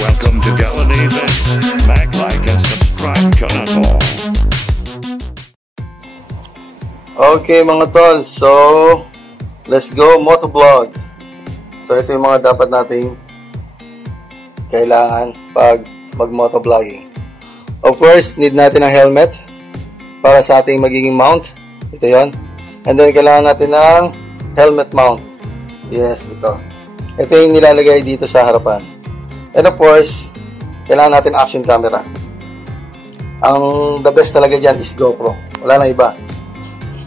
Welcome to Galilee Events. Mag, like, and subscribe ka na po. Okay mga tol, so let's go motovlog. So ito yung mga dapat nating kailangan pag mag-motovlogging. Of course, need natin ang helmet para sa ating magiging mount. Ito yon. And then kailangan natin ng helmet mount. Yes, ito. Ito yung nilalagay dito sa harapan. And of course, kailangan natin action camera. Ang the best talaga dyan is GoPro. Wala na iba.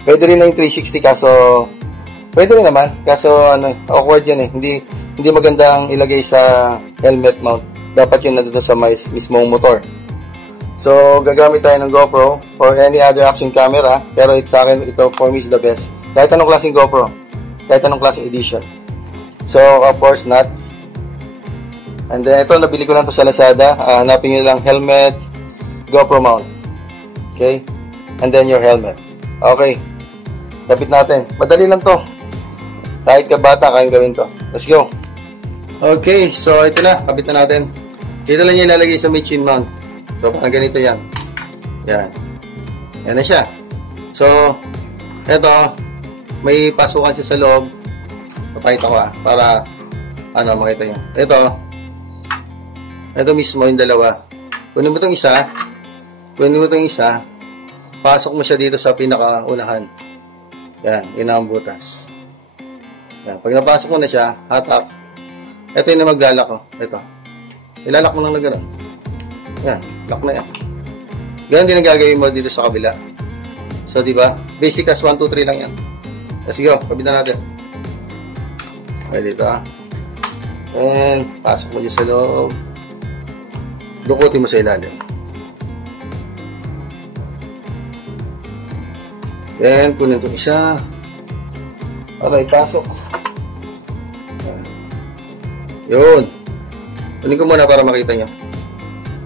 Pwede rin na yung 360 kaso pwede rin naman. Kaso awkward yan eh. Hindi maganda ang ilagay sa helmet mount. Dapat yun nandun sa mismong motor. So, gagamit tayo ng GoPro or any other action camera. Pero sa akin, ito for me is the best. Kahit anong klaseng GoPro. Kahit anong klaseng edition. So, of course, not. And then, ito, nabili ko lang ito sa Lazada. Hanapin nyo lang helmet, GoPro mount. Okay? And then, your helmet. Okay. Kapit natin. Madali lang to. Kahit ka bata, kayang gawin to. Let's go. Okay, so ito na. Kapit na natin. Dito lang yung ilalagay sa may chin mount. So, parang ganito yan. Yan. Yan na siya. So, ito, may pasukan siya sa loob. Papakita ko para, makita nyo. Ito mismo yung dalawa. Kunin mo itong isa. Pasok mo siya dito sa pinakaunahan. Yan, yun ang butas. Yan, pag napasok mo na siya, hatak. Ito yung na maglalak ko. Ito. Ilalak mo lang na gano'n. Yan, lock na yan. Ganun din ang gagawin mo dito sa kabila. So, diba? Basic as 1, 2, 3 lang yan. Let's go. Kabila natin. Okay, dito And, pasok mo dyan sa loob. Dukutin mo sa ilalim. Then, kunin itong isa. Okay, pasok. Yun. Kunin ko muna para makita nyo.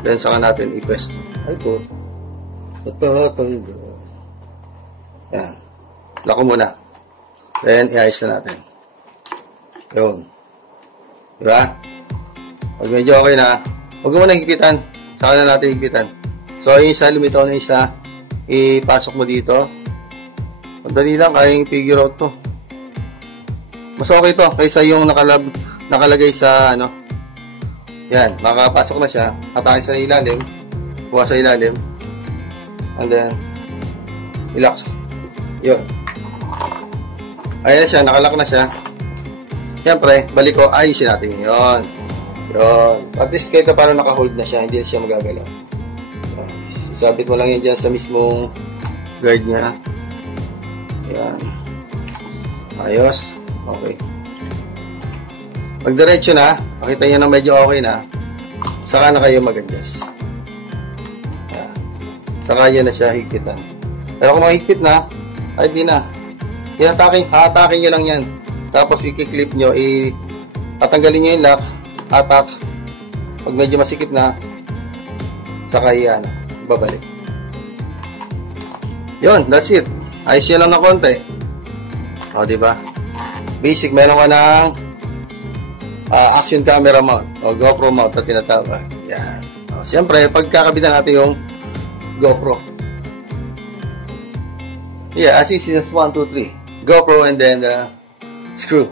Then, saka natin i-pwesto. Ay, ito. Yan. Lock ko muna. Then, i-ayos na natin. Yun. Diba? Pag medyo okay na, huwag mo na higpitan. Saka na natin higpitan. So, yung isa, lumitaw na isa. Ipasok mo dito. Madali lang, kaya yung figure out to. Mas okay to, kaysa yung nakalagay sa, yan, makapasok na siya. Hatakin sa ilalim. Kuha sa ilalim. And then, relax. Yun. Ayan na siya, nakalock na siya. Siyempre, balik ko, ayusin natin. Yun. At least kahit paano nakahold na siya, hindi na siya magagalaw. Isabit mo lang yan dyan sa mismong guard niya. Ayan. Ayos. Okay. Pag diretso na, makita nyo na medyo okay na, saka na kayo mag-adjust. Ayan. Saka yan na siya higpitan. Pero kung mahigpit na, ay di na. Hatakin nyo lang yan. Tapos i-clip nyo, tatanggalin nyo yung lock, hatak. Pag medyo masikip na, saka yan, babalik. Yun, that's it. Ayos yun lang na konti. O, diba? Basic, meron ka ng action camera mount o GoPro mount na tinatawag. Yan. O, siyempre, pagkakabitan natin yung GoPro. Yeah, as you see, that's 1, 2, 3. GoPro and then screw.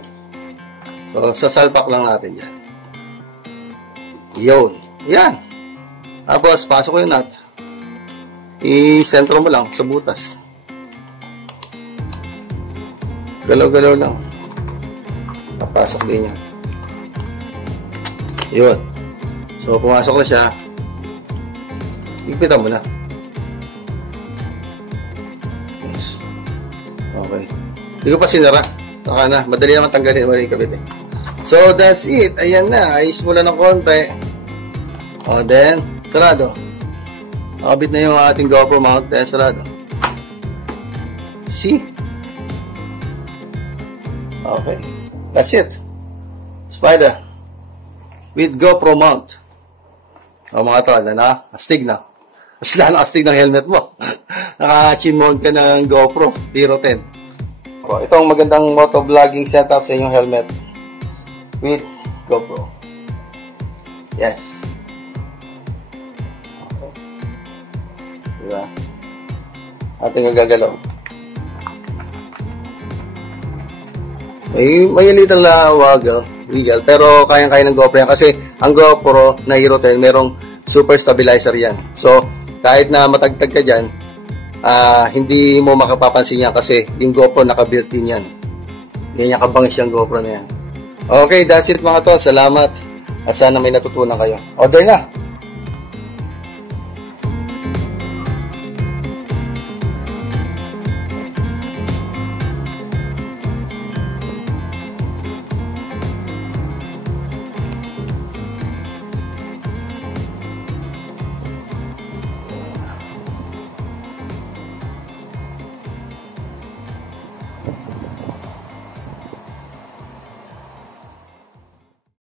So, sasalpak lang natin yan. Yun. Yan. Tapos, pasok ko yung nut. I-sentro mo lang sa butas. Galaw-galaw lang. Papasok din yan. Yun. So, pumasok na siya. Higpitan mo na. Yes. Okay. Hindi ko pa sinara. Saka na. Madali naman tanggalin mo rin yung kabit eh. So, that's it. Ayan na. Ayos mo na ng konti. O, then, sarado. Nakabit na yung ating GoPro mount. Then, sarado. See? Okay. That's it. Spider. With GoPro mount. O mga tol, astig na. Mas lalo astig ng helmet mo. Naka-chin mount ka ng GoPro Hero 10. O, itong magandang motovlogging setup sa inyong helmet with GoPro. Yes. Okay. Diba? Ating gagalaw. May little wag, legal. Pero kayang-kaya ng GoPro yan. Kasi ang GoPro na Hero 10, merong super stabilizer yan. So, kahit na matagtag ka dyan, hindi mo makapapansin yan kasi yung GoPro naka-built-in yan. Ganyan kabangis yung GoPro na yan. Okay, that's it mga to. Salamat. At sana may natutunan kayo. Order na!